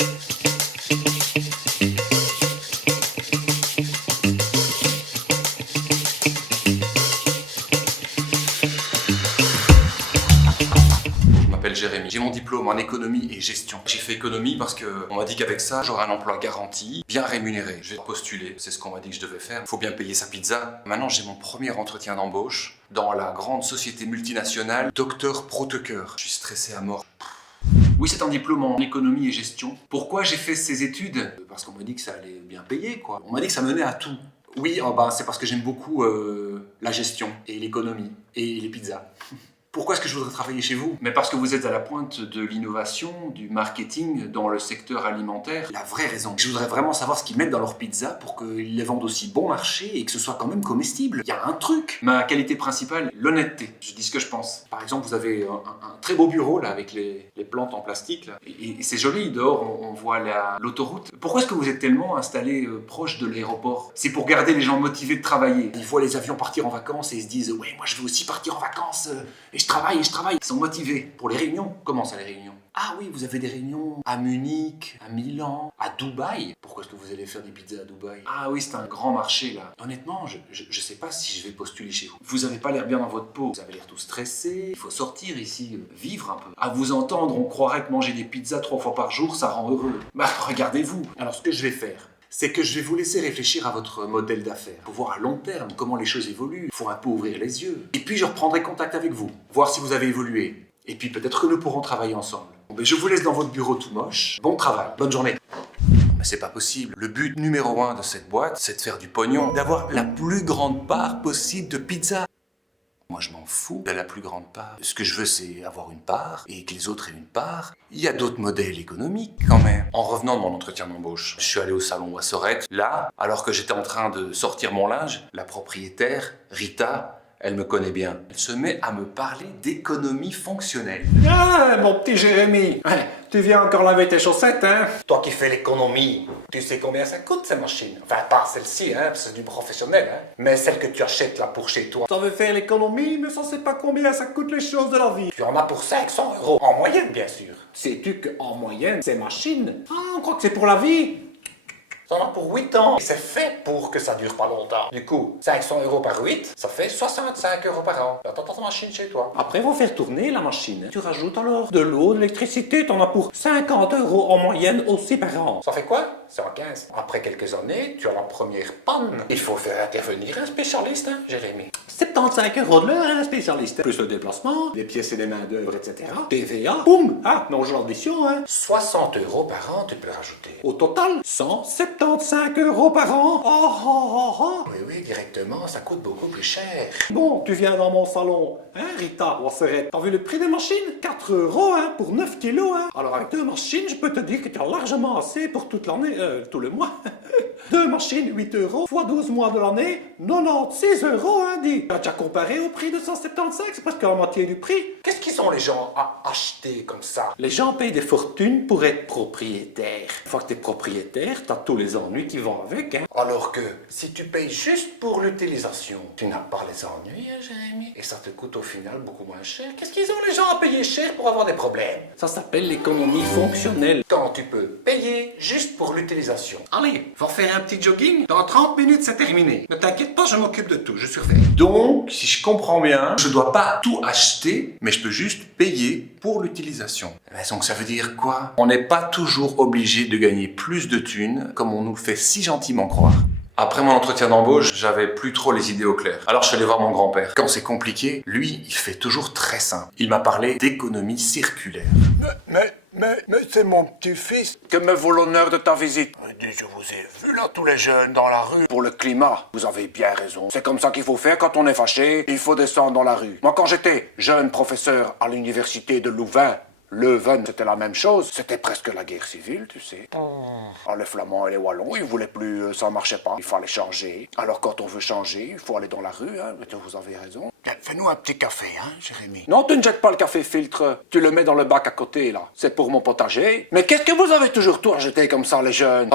Je m'appelle Jérémy, j'ai mon diplôme en économie et gestion. J'ai fait économie parce qu'on m'a dit qu'avec ça, j'aurais un emploi garanti, bien rémunéré. Je vais postuler, c'est ce qu'on m'a dit que je devais faire. Faut bien payer sa pizza. Maintenant, j'ai mon premier entretien d'embauche dans la grande société multinationale Dr Proteker. Je suis stressé à mort. Oui, c'est un diplôme en économie et gestion. Pourquoi j'ai fait ces études? Parce qu'on m'a dit que ça allait bien payer, quoi. On m'a dit que ça menait à tout. Oui, c'est parce que j'aime beaucoup la gestion et l'économie et les pizzas. Pourquoi est-ce que je voudrais travailler chez vous? Mais parce que vous êtes à la pointe de l'innovation, du marketing dans le secteur alimentaire. La vraie raison. Je voudrais vraiment savoir ce qu'ils mettent dans leurs pizzas pour qu'ils les vendent aussi bon marché et que ce soit quand même comestible. Il y a un truc. Ma qualité principale, l'honnêteté. Je dis ce que je pense. Par exemple, vous avez un très beau bureau là avec les plantes en plastique. Là. Et c'est joli, dehors on voit l'autoroute. Pourquoi est-ce que vous êtes tellement installé proche de l'aéroport? C'est pour garder les gens motivés de travailler. Ils voient les avions partir en vacances et ils se disent « Ouais, moi je veux aussi partir en vacances et je travaille. Ils sont motivés. Pour les réunions, comment ça les réunions? Ah oui, vous avez des réunions à Munich, à Milan, à Dubaï. Pourquoi est-ce que vous allez faire des pizzas à Dubaï? Ah oui, c'est un grand marché là. Honnêtement, je sais pas si je vais postuler chez vous. Vous avez pas l'air bien dans votre peau. Vous avez l'air tout stressé. Il faut sortir ici, vivre un peu. À vous entendre, on croirait que manger des pizzas 3 fois par jour, ça rend heureux. Bah, regardez-vous. Alors, ce que je vais faire, c'est que je vais vous laisser réfléchir à votre modèle d'affaires, pour voir à long terme comment les choses évoluent. Il faut un peu ouvrir les yeux. Et puis je reprendrai contact avec vous, voir si vous avez évolué. Et puis peut-être que nous pourrons travailler ensemble. Bon, ben, je vous laisse dans votre bureau tout moche. Bon travail, bonne journée. Mais c'est pas possible. Le but numéro 1 de cette boîte, c'est de faire du pognon, d'avoir la plus grande part possible de pizza. Moi, je m'en fous de la plus grande part. Ce que je veux, c'est avoir une part et que les autres aient une part. Il y a d'autres modèles économiques, quand même. En revenant de mon entretien d'embauche, je suis allé au salon Wasserette. Là, alors que j'étais en train de sortir mon linge, la propriétaire, Rita, elle me connaît bien. Elle se met à me parler d'économie fonctionnelle. Ah, mon petit Jérémy, tu viens encore laver tes chaussettes, hein? Toi qui fais l'économie, tu sais combien ça coûte ces machines? Enfin, pas celle-ci, hein, c'est du professionnel, hein. Mais celle que tu achètes là pour chez toi. Ça veut faire l'économie, mais ça sait pas combien ça coûte les choses de la vie. Tu en as pour 500 €, en moyenne bien sûr. Sais-tu qu'en moyenne, ces machines, on croit que c'est pour la vie? T'en as pour 8 ans. Et c'est fait pour que ça dure pas longtemps. Du coup, 500 € par 8, ça fait 65 € par an. Attends ta machine chez toi. Après, faut faire tourner la machine. Tu rajoutes alors de l'eau, de l'électricité, t'en as pour 50 € en moyenne aussi par an. Ça fait quoi? 115. Après quelques années, tu as la première panne. Il faut faire intervenir un spécialiste, hein, Jérémy. 75 € de l'heure, un spécialiste. Plus le déplacement, les pièces et les mains d'œuvre, etc. TVA, boum, non, genre d'addition, hein. 60 € par an, tu peux rajouter. Au total, 175 € par an. Oui, directement, ça coûte beaucoup plus cher. Bon, tu viens dans mon salon, hein, Rita, Wasserette. T'as vu le prix des machines? 4 €, hein, pour 9 kilos, hein. Alors avec 2 machines, je peux te dire que tu as largement assez pour toute l'année, tout le mois. 2 machines, 8 € fois 12 mois de l'année, 96 €, hein, dis. Tu as déjà comparé au prix de 175, c'est presque la moitié du prix. Qu'est-ce qu'ils ont les gens à acheter comme ça? Les gens payent des fortunes pour être propriétaires. Une fois que t'es propriétaire, t'as tous les ennuis qui vont avec, hein. Alors que si tu payes juste pour l'utilisation, tu n'as pas les ennuis, hein, Jérémy? Et ça te coûte au final beaucoup moins cher. Qu'est-ce qu'ils ont les gens à payer cher pour avoir des problèmes? Ça s'appelle l'économie fonctionnelle. Quand tu peux payer juste pour l'utilisation. Allez, va faire un petit jogging. Dans 30 minutes, c'est terminé. Ne t'inquiète pas, je m'occupe de tout, je surveille. Donc, si je comprends bien, je dois pas tout acheter, mais je peux juste payer pour l'utilisation. Donc ça veut dire quoi? On n'est pas toujours obligé de gagner plus de thunes, comme on nous le fait si gentiment croire. Après mon entretien d'embauche, j'avais plus trop les idées au clair. Alors je suis allé voir mon grand-père. Quand c'est compliqué, lui, il fait toujours très simple. Il m'a parlé d'économie circulaire. Mais c'est mon petit-fils. Que me vaut l'honneur de ta visite? Je vous ai vu là, tous les jeunes dans la rue. Pour le climat, vous avez bien raison. C'est comme ça qu'il faut faire quand on est fâché. Il faut descendre dans la rue. Moi, quand j'étais jeune professeur à l'université de Louvain, Leuven, c'était la même chose. C'était presque la guerre civile, tu sais. Les Flamands et les Wallons, ils voulaient plus, ça marchait pas. Il fallait changer. Alors quand on veut changer, il faut aller dans la rue, hein. Vous avez raison. Fais-nous un petit café, hein, Jérémy. Non, tu ne jettes pas le café filtre. Tu le mets dans le bac à côté, là. C'est pour mon potager. Mais qu'est-ce que vous avez toujours tout à jeter comme ça, les jeunes?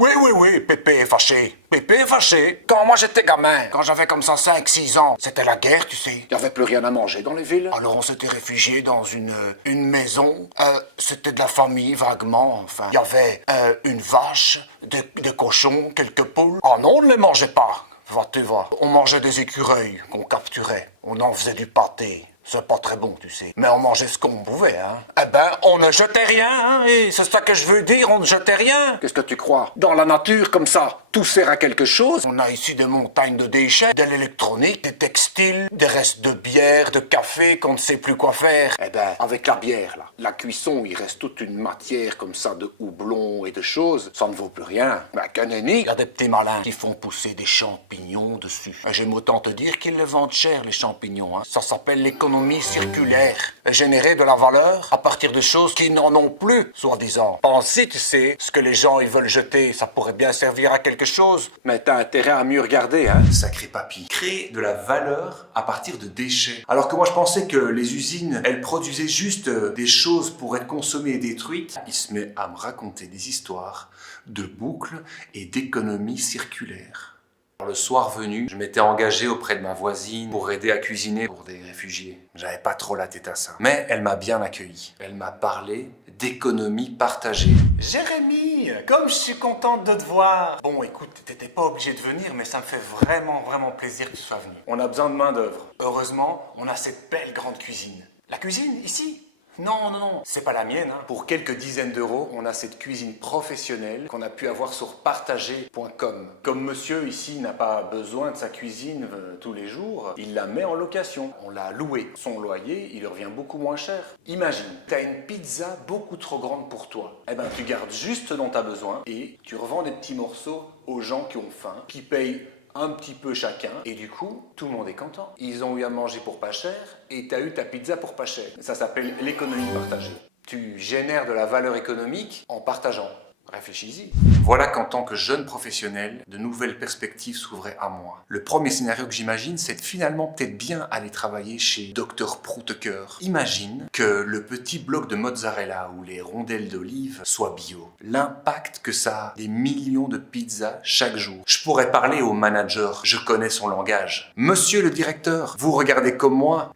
Oui, Pépé est fâché. Pépé est fâché. Quand moi j'étais gamin, quand j'avais comme ça 5-6 ans, c'était la guerre, tu sais. Il n'y avait plus rien à manger dans les villes. Alors on s'était réfugié dans une maison. C'était de la famille, vaguement, enfin. Il y avait une vache, des cochons, quelques poules. Oh non, on ne les mangeait pas. Va, tu vois. On mangeait des écureuils qu'on capturait. On en faisait du pâté. C'est pas très bon, tu sais. Mais on mangeait ce qu'on pouvait, hein. Eh ben, on ne jetait rien, hein. Et c'est ça que je veux dire, on ne jetait rien. Qu'est-ce que tu crois? Dans la nature, comme ça, tout sert à quelque chose. On a ici des montagnes de déchets, de l'électronique, des textiles, des restes de bière, de café qu'on ne sait plus quoi faire. Eh ben, avec la bière, là, la cuisson, il reste toute une matière comme ça de houblon et de choses. Ça ne vaut plus rien. Ben, qu'un nenni. Il y a des petits malins qui font pousser des champignons dessus. Et j'aime autant te dire qu'ils les vendent cher, les champignons, hein. Ça s'appelle l'économie circulaire. Générer de la valeur à partir de choses qui n'en ont plus, soi-disant. Pensez, tu sais, ce que les gens ils veulent jeter, ça pourrait bien servir à quelque chose. Mais t'as intérêt à mieux regarder, hein. Sacré papy. Créer de la valeur à partir de déchets. Alors que moi je pensais que les usines, elles produisaient juste des choses pour être consommées et détruites. Il se met à me raconter des histoires de boucles et d'économie circulaire. Le soir venu, je m'étais engagé auprès de ma voisine pour aider à cuisiner pour des réfugiés. J'avais pas trop la tête à ça. Mais elle m'a bien accueilli. Elle m'a parlé d'économie partagée. Jérémy, comme je suis contente de te voir. Bon, écoute, t'étais pas obligé de venir, mais ça me fait vraiment plaisir que tu sois venu. On a besoin de main d'œuvre. Heureusement, on a cette belle grande cuisine. La cuisine, ici? Non, c'est pas la mienne, hein. Pour quelques dizaines d'euros, on a cette cuisine professionnelle qu'on a pu avoir sur partager.com. Comme monsieur ici n'a pas besoin de sa cuisine tous les jours, il la met en location. On l'a louée. Son loyer, il lui revient beaucoup moins cher. Imagine, tu as une pizza beaucoup trop grande pour toi. Eh ben, tu gardes juste ce dont tu as besoin et tu revends des petits morceaux aux gens qui ont faim, qui payent un petit peu chacun, et du coup, tout le monde est content. Ils ont eu à manger pour pas cher, et t'as eu ta pizza pour pas cher. Ça s'appelle l'économie partagée. Tu génères de la valeur économique en partageant. Réfléchis-y. Voilà qu'en tant que jeune professionnel, de nouvelles perspectives s'ouvraient à moi. Le premier scénario que j'imagine, c'est de finalement peut-être bien aller travailler chez Dr Prouteker. Imagine que le petit bloc de mozzarella ou les rondelles d'olive soient bio. L'impact que ça a, des millions de pizzas chaque jour. Je pourrais parler au manager, je connais son langage. Monsieur le directeur, vous regardez comme moi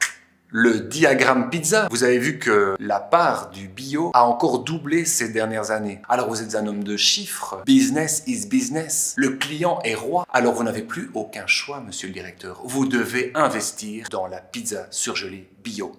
le diagramme pizza. Vous avez vu que la part du bio a encore doublé ces dernières années. Alors vous êtes un homme de chiffres. Business is business. Le client est roi. Alors vous n'avez plus aucun choix, monsieur le directeur. Vous devez investir dans la pizza surgelée bio.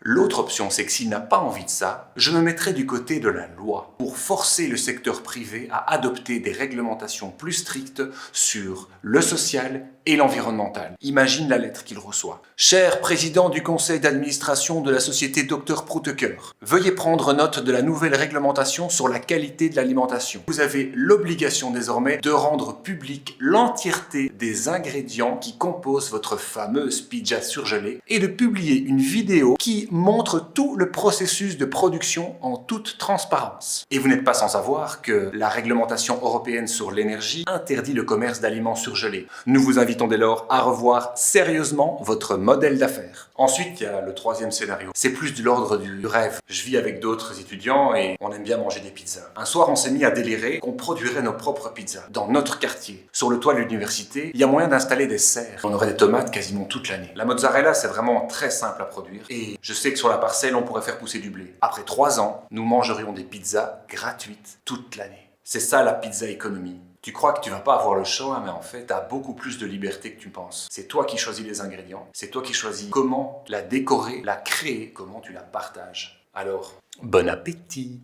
L'autre option, c'est que s'il n'a pas envie de ça, je me mettrai du côté de la loi pour forcer le secteur privé à adopter des réglementations plus strictes sur le social et l'environnemental. Imagine la lettre qu'il reçoit. Cher président du conseil d'administration de la société Dr Prouteker, veuillez prendre note de la nouvelle réglementation sur la qualité de l'alimentation. Vous avez l'obligation désormais de rendre publique l'entièreté des ingrédients qui composent votre fameuse pizza surgelée et de publier une vidéo qui montre tout le processus de production en toute transparence. Et vous n'êtes pas sans savoir que la réglementation européenne sur l'énergie interdit le commerce d'aliments surgelés. Nous vous invitons dès lors à revoir sérieusement votre modèle d'affaires. Ensuite, il y a le troisième scénario. C'est plus de l'ordre du rêve. Je vis avec d'autres étudiants et on aime bien manger des pizzas. Un soir, on s'est mis à délirer qu'on produirait nos propres pizzas. Dans notre quartier, sur le toit de l'université, il y a moyen d'installer des serres. On aurait des tomates quasiment toute l'année. La mozzarella, c'est vraiment très simple à produire. Et je sais que sur la parcelle, on pourrait faire pousser du blé. Après 3 ans, nous mangerions des pizzas gratuites toute l'année. C'est ça la pizza économie. Tu crois que tu vas pas avoir le choix, mais en fait, tu as beaucoup plus de liberté que tu penses. C'est toi qui choisis les ingrédients, c'est toi qui choisis comment la décorer, la créer, comment tu la partages. Alors, bon appétit!